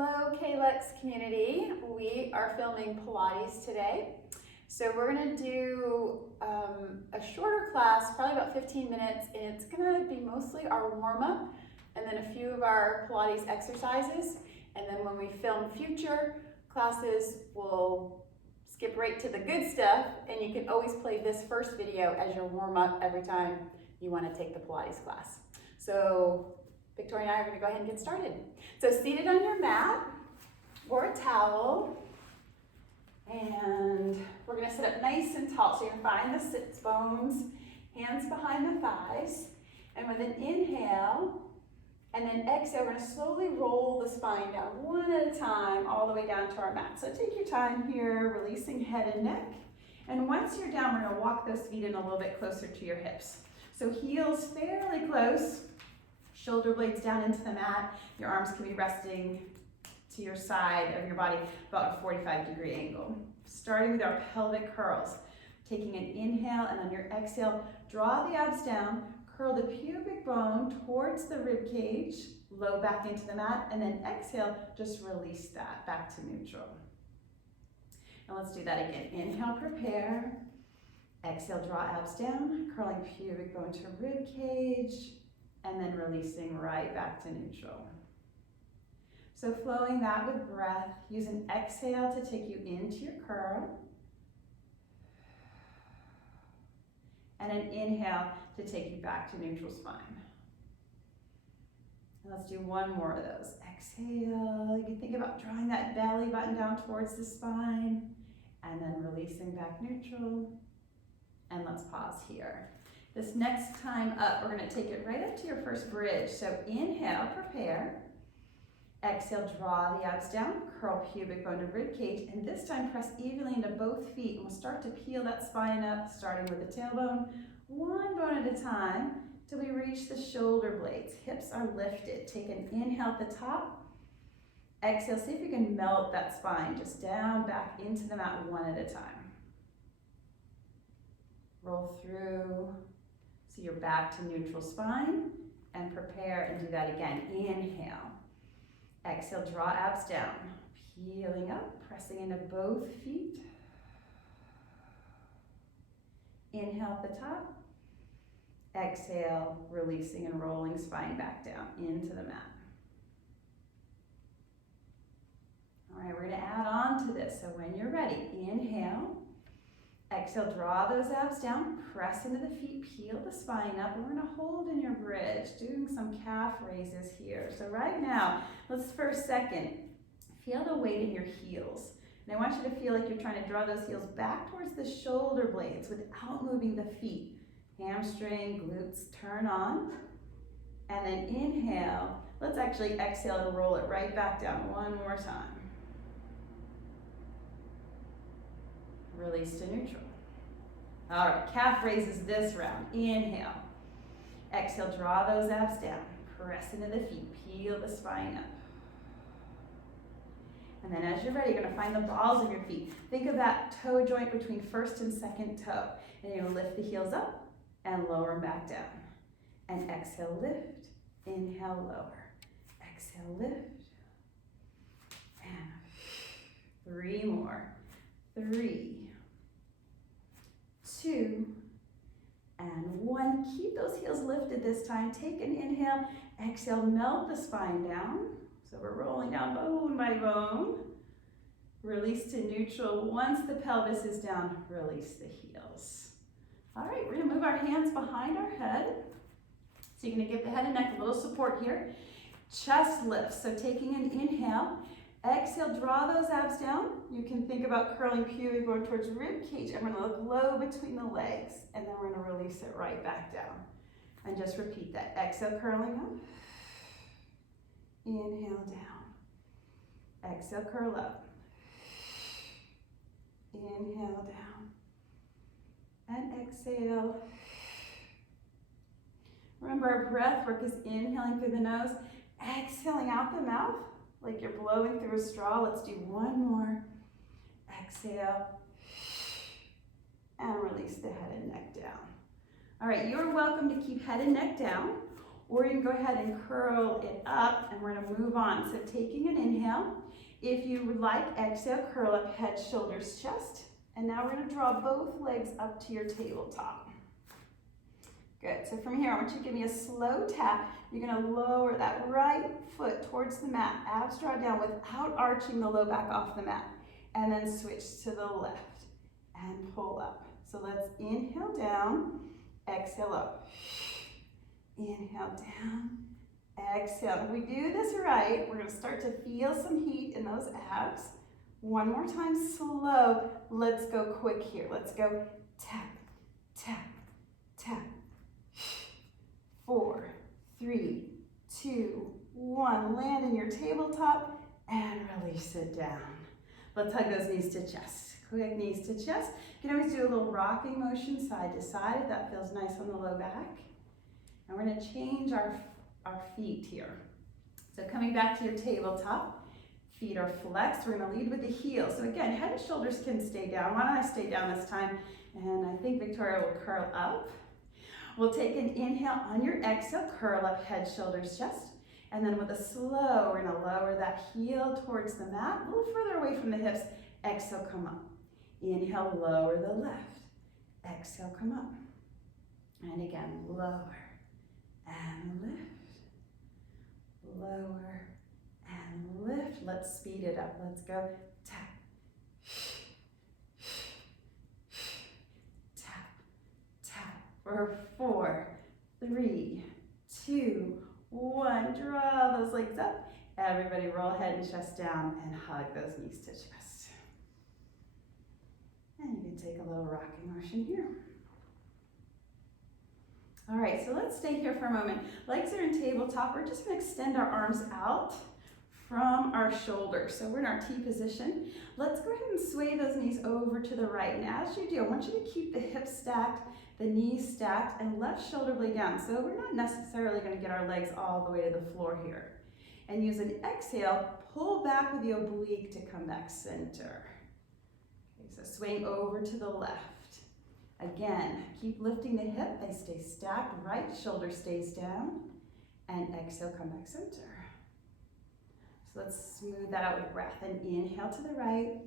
Hello KLux community. We are filming Pilates today. So we're going to do a shorter class, probably about 15 minutes, and it's going to be mostly our warm-up and then a few of our Pilates exercises. And then when we film future classes, we'll skip right to the good stuff, and you can always play this first video as your warm-up every time you want to take the Pilates class. So Victoria and I are going to go ahead and get started. So seated on your mat or a towel, and we're going to sit up nice and tall. So you're going to find the sits bones, hands behind the thighs, and with an inhale and then exhale, we're going to slowly roll the spine down one at a time all the way down to our mat. So take your time here, releasing head and neck. And once you're down, we're going to walk those feet in a little bit closer to your hips. So heels fairly close. Shoulder blades down into the mat. Your arms can be resting to your side of your body, about a 45-degree angle. Starting with our pelvic curls. Taking an inhale, and on your exhale, draw the abs down, curl the pubic bone towards the rib cage, low back into the mat, and then exhale, just release that back to neutral. And let's do that again. Inhale, prepare. Exhale, draw abs down, curling pubic bone to rib cage, and then releasing right back to neutral. So flowing that with breath, use an exhale to take you into your curl, and an inhale to take you back to neutral spine. And let's do one more of those. Exhale, you can think about drawing that belly button down towards the spine, and then releasing back neutral. And let's pause here. This next time up, we're going to take it right up to your first bridge. So inhale, prepare. Exhale, draw the abs down, curl pubic bone to rib cage, and this time press evenly into both feet. And we'll start to peel that spine up, starting with the tailbone, one bone at a time, till we reach the shoulder blades. Hips are lifted. Take an inhale at the top. Exhale, see if you can melt that spine just down, back into the mat one at a time. Roll through. So you're back to neutral spine, and prepare and do that again. Inhale. Exhale, draw abs down. Peeling up, pressing into both feet. Inhale at the top. Exhale, releasing and rolling spine back down into the mat. All right, we're going to add on to this. So when you're ready, inhale. Exhale, draw those abs down, press into the feet, peel the spine up, and we're going to hold in your bridge, doing some calf raises here. So right now, let's for a second, feel the weight in your heels. And I want you to feel like you're trying to draw those heels back towards the shoulder blades without moving the feet. Hamstring, glutes, turn on. And then inhale. Let's actually exhale and roll it right back down one more time. Release to neutral. All right, calf raises this round. Inhale. Exhale, draw those abs down. Press into the feet, peel the spine up. And then as you're ready, you're going to find the balls of your feet. Think of that toe joint between first and second toe. And you're going to lift the heels up and lower them back down. And exhale, lift. Inhale, lower. Exhale, lift. And 3 more. 3, 2, and 1. Keep those heels lifted this time. Take an inhale. Exhale, melt the spine down. So we're rolling down bone by bone. Release to neutral. Once the pelvis is down, release the heels. All right, we're going to move our hands behind our head. So you're going to give the head and neck a little support here. Chest lifts. So taking an inhale. Exhale, draw those abs down. You can think about curling pubic bone towards rib cage. I'm going to look low between the legs, and then we're going to release it right back down. And just repeat that. Exhale, curling up. Inhale, down. Exhale, curl up. Inhale, down. And exhale. Remember, our breath work is inhaling through the nose, exhaling out the mouth. Like you're blowing through a straw. Let's do one more. Exhale. And release the head and neck down. All right, you're welcome to keep head and neck down, or you can go ahead and curl it up, and we're going to move on. So taking an inhale. inhale. If you would like, exhale, curl up, head, shoulders, chest. And now we're gonna draw both legs up to your tabletop. Good, so from here, I want you to give me a slow tap. You're gonna lower that right foot towards the mat. Abs draw down without arching the low back off the mat. And then switch to the left and pull up. So let's inhale down, exhale up. Inhale down, exhale. If we do this right, we're gonna start to feel some heat in those abs. One more time, slow. Let's go quick here. Let's go tap, tap, tap. 4, 3, 2, 1. Land in your tabletop and release it down. Let's hug those knees to chest. Quick knees to chest. You can always do a little rocking motion side to side if that feels nice on the low back. And we're gonna change our feet here. So coming back to your tabletop, feet are flexed. We're gonna lead with the heels. So again, head and shoulders can stay down. Why don't I stay down this time? And I think Victoria will curl up. We'll take an inhale. On your exhale, curl up, head, shoulders, chest. And then with a slow, we're gonna lower that heel towards the mat, a little further away from the hips. Exhale, come up. Inhale, lower the left. Exhale, come up. And again, lower and lift. Lower and lift. Let's speed it up. Let's go. Tap. Tap. Tap. For 4, 3, 2, 1. Draw those legs up. Everybody roll head and chest down and hug those knees to chest. And you can take a little rocking motion here. All right, so let's stay here for a moment. Legs are in tabletop. We're just gonna extend our arms out from our shoulders. So we're in our T position. Let's go ahead and sway those knees over to the right. And as you do, I want you to keep the hips stacked, the knees stacked, and left shoulder blade down. So we're not necessarily gonna get our legs all the way to the floor here. And use an exhale, pull back with the oblique to come back center. Okay, so swaying over to the left. Again, keep lifting the hip, they stay stacked, right shoulder stays down, and exhale, come back center. So let's smooth that out with breath. And inhale to the right,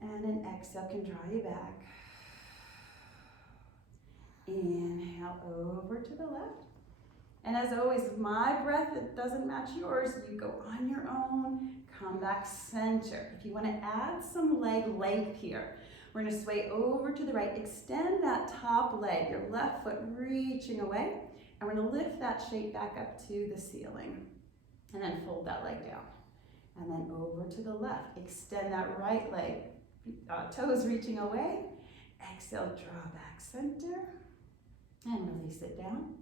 and an exhale can draw you back. Inhale over to the left. And as always, my breath, it doesn't match yours. You go on your own, come back center. If you want to add some leg length here, we're going to sway over to the right. Extend that top leg, your left foot reaching away. And we're going to lift that shape back up to the ceiling. And then fold that leg down. And then over to the left. Extend that right leg, toes reaching away. Exhale, draw back center. And release it down.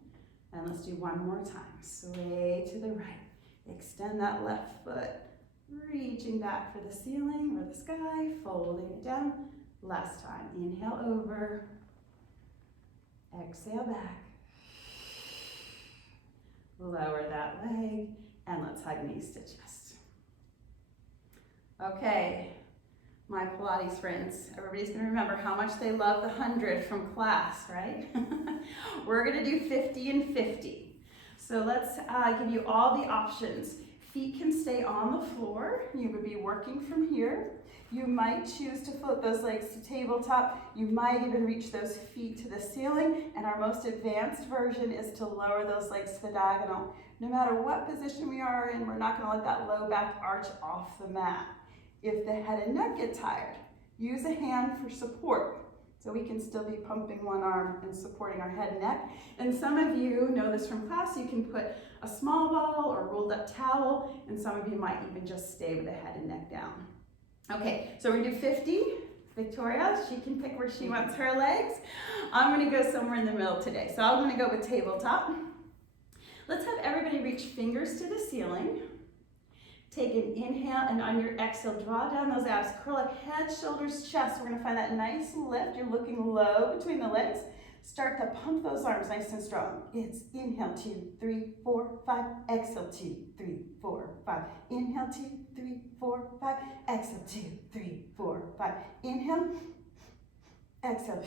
And let's do one more time. Sway to the right. Extend that left foot, reaching back for the ceiling or the sky, folding it down. Last time. Inhale over. Exhale back. Lower that leg. And let's hug knees to chest. Okay, my Pilates friends, everybody's gonna remember how much they love the 100 from class, right? We're gonna do 50 and 50. So let's give you all the options. Feet can stay on the floor. You would be working from here. You might choose to float those legs to tabletop. You might even reach those feet to the ceiling. And our most advanced version is to lower those legs to the diagonal. No matter what position we are in, we're not gonna let that low back arch off the mat. If the head and neck get tired, use a hand for support. So we can still be pumping one arm and supporting our head and neck. And some of you know this from class, you can put a small ball or rolled up towel, and some of you might even just stay with the head and neck down. Okay, so we're gonna do 50. Victoria, she can pick where she wants her legs. I'm gonna go somewhere in the middle today. So I'm gonna go with tabletop. Let's have everybody reach fingers to the ceiling. Take an inhale, and on your exhale, draw down those abs. Curl up, head, shoulders, chest. We're gonna find that nice lift. You're looking low between the legs. Start to pump those arms nice and strong. It's inhale, 2, 3, 4, 5. Exhale, 2, 3, 4, 5. Inhale, 2, 3, 4, 5. Exhale, 2, 3, 4, 5. Inhale. Exhale.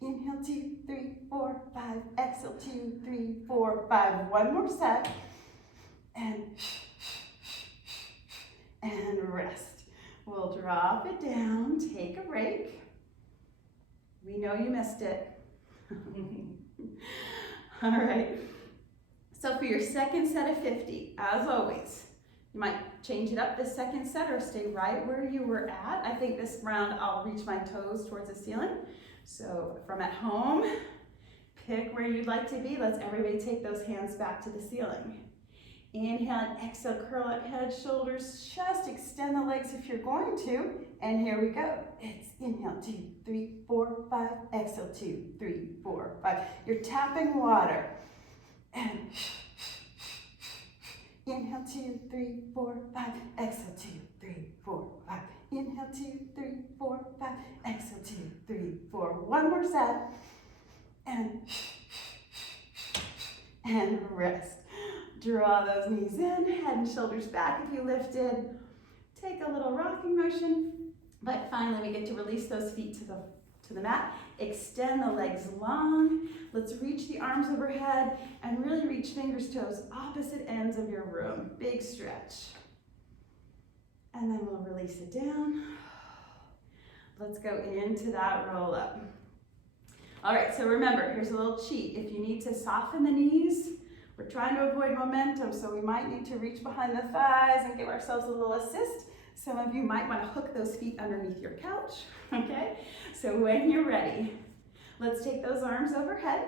Inhale, 2, 3, 4, 5. Exhale, 2, 3, 4, 5. One more set. drop it down, take a break. We know you missed it. All right. So for your second set of 50, as always, you might change it up this second set or stay right where you were at. I think this round I'll reach my toes towards the ceiling. So from at home, pick where you'd like to be. Let's everybody take those hands back to the ceiling. Inhale and exhale, curl up head, shoulders, chest, extend the legs if you're going to. And here we go. It's inhale, 2, 3, 4, 5. Exhale, 2, 3, 4, 5. You're tapping water. And inhale, 2, 3, 4, 5. Exhale, 2, 3, 4, 5. Inhale, 2, 3, 4, 5. Exhale, 2, 3, 4. One more set. And rest. Draw those knees in, head and shoulders back if you lifted. Take a little rocking motion, but finally we get to release those feet to the mat. Extend the legs long. Let's reach the arms overhead and really reach fingers, toes, opposite ends of your room. Big stretch. And then we'll release it down. Let's go into that roll up. All right, so remember, here's a little cheat. If you need to soften the knees, we're trying to avoid momentum, so we might need to reach behind the thighs and give ourselves a little assist. Some of you might want to hook those feet underneath your couch, okay? So when you're ready, let's take those arms overhead.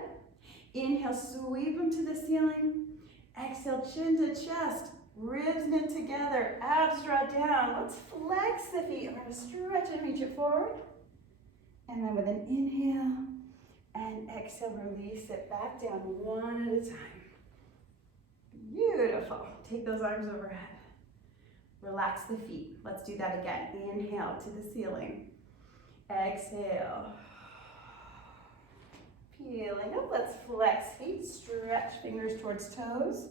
Inhale, sweep them to the ceiling. Exhale, chin to chest, ribs knit together, abs draw down. Let's flex the feet. We're going to stretch and reach it forward. And then with an inhale and exhale, release it back down one at a time. Beautiful. Take those arms overhead. Relax the feet. Let's do that again. Inhale to the ceiling. Exhale. Peeling up. Let's flex feet. Stretch fingers towards toes.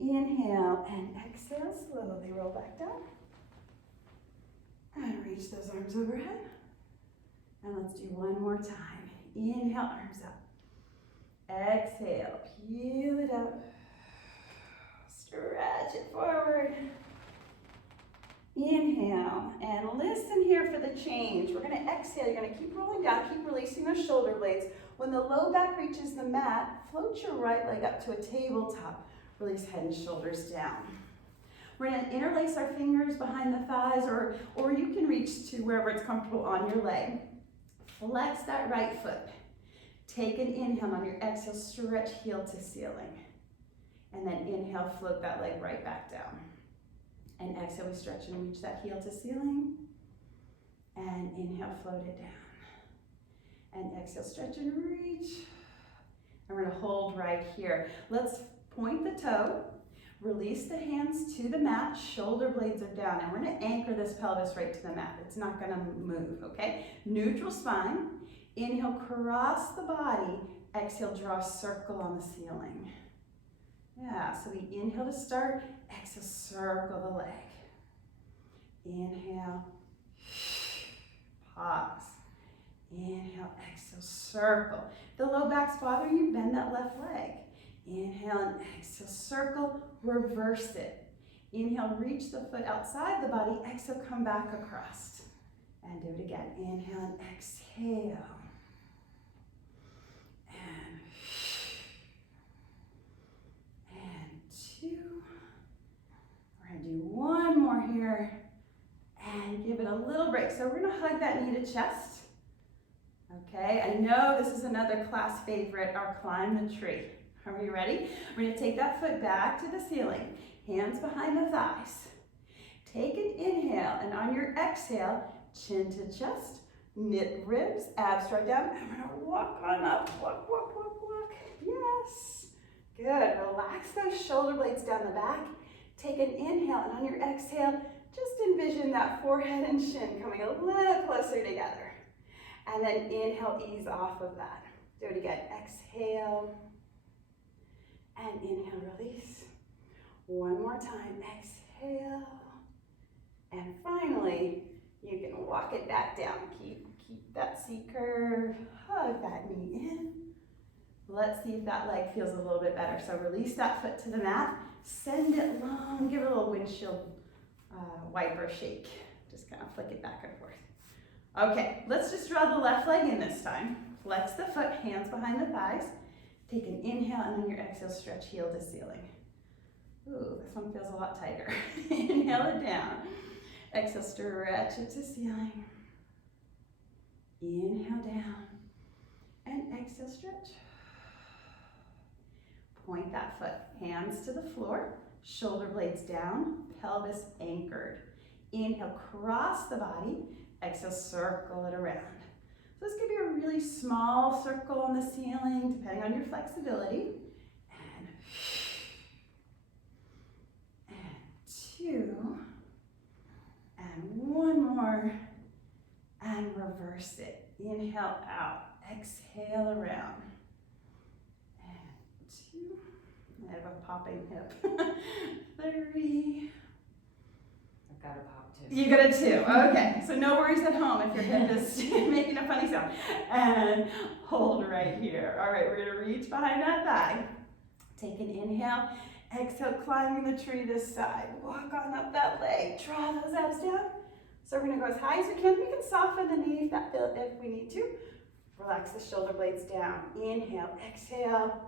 Inhale and exhale. Slowly roll back down. And reach those arms overhead. And let's do one more time. Inhale, arms up. Exhale, peel it up. Stretch it forward. Inhale, and listen here for the change. We're going to exhale. You're going to keep rolling down, keep releasing those shoulder blades. When the low back reaches the mat, float your right leg up to a tabletop. Release head and shoulders down. We're going to interlace our fingers behind the thighs, or you can reach to wherever it's comfortable on your leg. Flex that right foot. Take an inhale. On your exhale, stretch heel to ceiling. And then inhale, float that leg right back down. And exhale, we stretch and reach that heel to ceiling. And inhale, float it down. And exhale, stretch and reach. And we're going to hold right here. Let's point the toe. Release the hands to the mat. Shoulder blades are down. And we're going to anchor this pelvis right to the mat. It's not going to move, okay? Neutral spine. Inhale, cross the body. Exhale, draw a circle on the ceiling. Yeah, so we inhale to start. Exhale, circle the leg. Inhale. Pause. Inhale, exhale, circle. If the low back's bothering you, bend that left leg. Inhale and exhale, circle, reverse it. Inhale, reach the foot outside the body. Exhale, come back across. And do it again. Inhale and exhale. And two. We're going to do one more here. And give it a little break. So we're going to hug that knee to chest. Okay, I know this is another class favorite, our climb the tree. Are we ready? We're going to take that foot back to the ceiling. Hands behind the thighs. Take an inhale, and on your exhale, chin to chest, knit ribs, abs draw down, and we're going to walk on up. Walk, walk, walk, walk. Yes. Good. Relax those shoulder blades down the back. Take an inhale, and on your exhale, just envision that forehead and shin coming a little closer together. And then inhale, ease off of that. Do it again. Exhale. And inhale, release. One more time. Exhale. And finally, you can walk it back down. Keep that C curve. Hug that knee in. Let's see if that leg feels a little bit better. So release that foot to the mat. Send it long. Give it a little windshield wiper shake. Just kind of flick it back and forth. Okay, let's just draw the left leg in this time. Flex the foot, hands behind the thighs. Take an inhale, and then your exhale, stretch heel to ceiling. Ooh, this one feels a lot tighter. Inhale it down. Exhale, stretch it to ceiling. Inhale down. And exhale, stretch. Point that foot, hands to the floor, shoulder blades down, pelvis anchored. Inhale, cross the body. Exhale, circle it around. So this could be a really small circle on the ceiling, depending on your flexibility. And two, and one more, and reverse it. Inhale out, exhale around. And two, I have a popping hip. 3. I've got a pop too. You got a 2, okay. So no worries at home if your hip is making a funny sound. And hold right here. All right, we're gonna reach behind that thigh. Take an inhale. Exhale, climbing the tree this side. Walk on up that leg. Draw those abs down. So we're gonna go as high as we can. We can soften the knee if we need to. Relax the shoulder blades down. Inhale, exhale,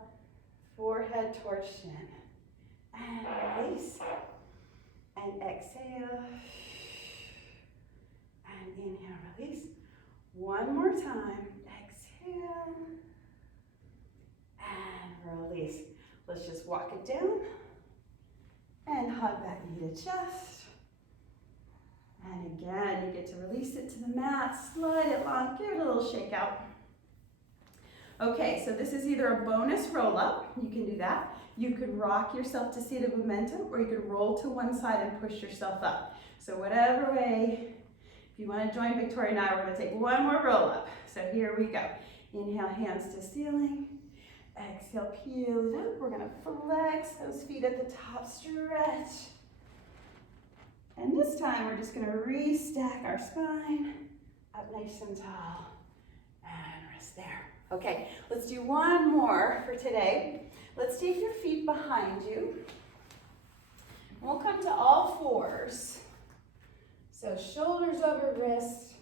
forehead towards shin. And release. And exhale. And inhale, release. One more time. Exhale. And release. Let's just walk it down. And hug that knee to chest. And again, you get to release it to the mat, slide it long, give it a little shake out. Okay, so this is either a bonus roll up, you can do that. You could rock yourself to seated momentum, or you could roll to one side and push yourself up. So whatever way, if you want to join Victoria and I, we're going to take one more roll up. So here we go. Inhale, hands to ceiling. Exhale, peel it up. We're going to flex those feet at the top, stretch. And this time, we're just going to restack our spine up nice and tall. And rest there. Okay, let's do one more for today. Let's take your feet behind you. We'll come to all fours. So shoulders over wrists,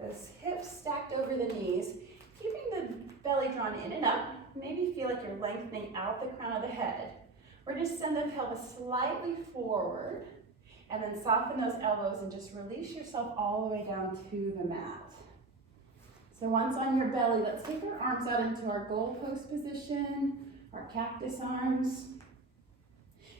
those hips stacked over the knees, keeping the belly drawn in and up. Maybe feel like you're lengthening out the crown of the head. Or just send the pelvis slightly forward, and then soften those elbows and just release yourself all the way down to the mat. So once on your belly, let's take our arms out into our goalpost position, our cactus arms.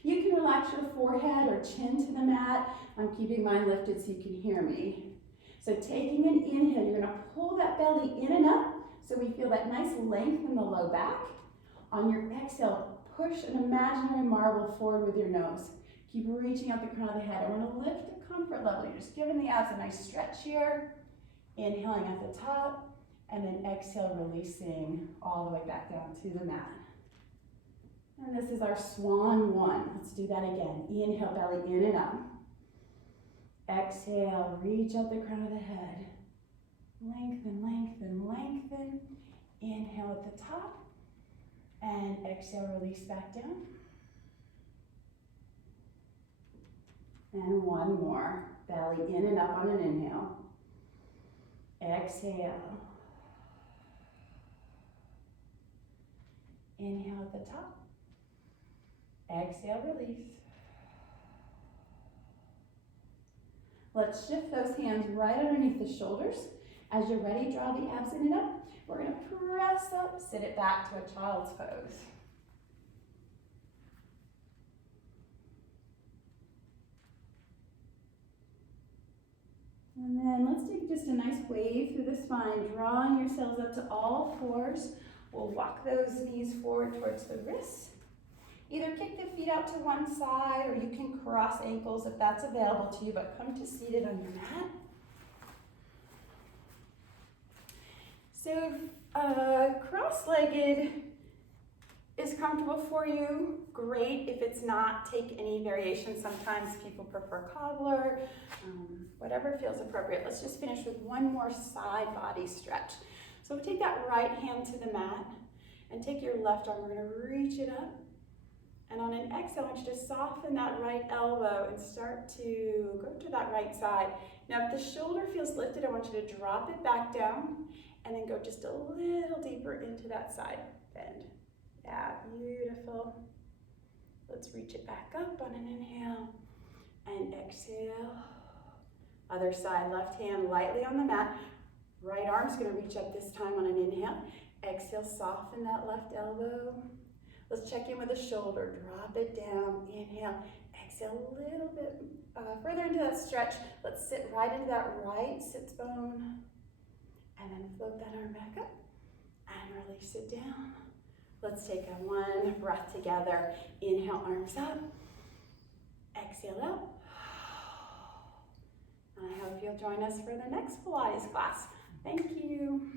You can relax your forehead or chin to the mat. I'm keeping mine lifted so you can hear me. So taking an inhale, you're gonna pull that belly in and up so we feel that nice length in the low back. On your exhale, push an imaginary marble forward with your nose. Keep reaching out the crown of the head. I want to lift the comfort level. You're just giving the abs a nice stretch here. Inhaling at the top, and then exhale, releasing all the way back down to the mat. And this is our Swan 1. Let's do that again. Inhale, belly in and up. Exhale, reach out the crown of the head. Lengthen, lengthen, lengthen. Inhale at the top, and exhale, release back down. And one more. Belly in and up on an inhale. Exhale. Inhale at the top. Exhale, release. Let's shift those hands right underneath the shoulders. As you're ready, draw the abs in and up. We're going to press up, sit it back to a child's pose. And then let's take just a nice wave through the spine, drawing yourselves up to all fours. We'll walk those knees forward towards the wrists. Either kick the feet out to one side, or you can cross ankles if that's available to you, but come to seated on your mat. So cross-legged is comfortable for you. Great. If it's not, take any variation. Sometimes people prefer cobbler, whatever feels appropriate. Let's just finish with one more side body stretch. So take that right hand to the mat and take your left arm. We're going to reach it up And on an exhale, I want you to soften that right elbow and start to go to that right side. Now, if the shoulder feels lifted, I want you to drop it back down and then go just a little deeper into that side bend. Yeah, beautiful. Let's reach it back up on an inhale and exhale. Other side, left hand lightly on the mat. Right arm's gonna reach up this time on an inhale. Exhale, soften that left elbow. Let's check in with the shoulder. Drop it down, inhale. Exhale a little bit further into that stretch. Let's sit right into that right sits bone. And then float that arm back up and release it down. Let's take a one breath together. Inhale, arms up. Exhale out. I hope you'll join us for the next Pilates class. Thank you.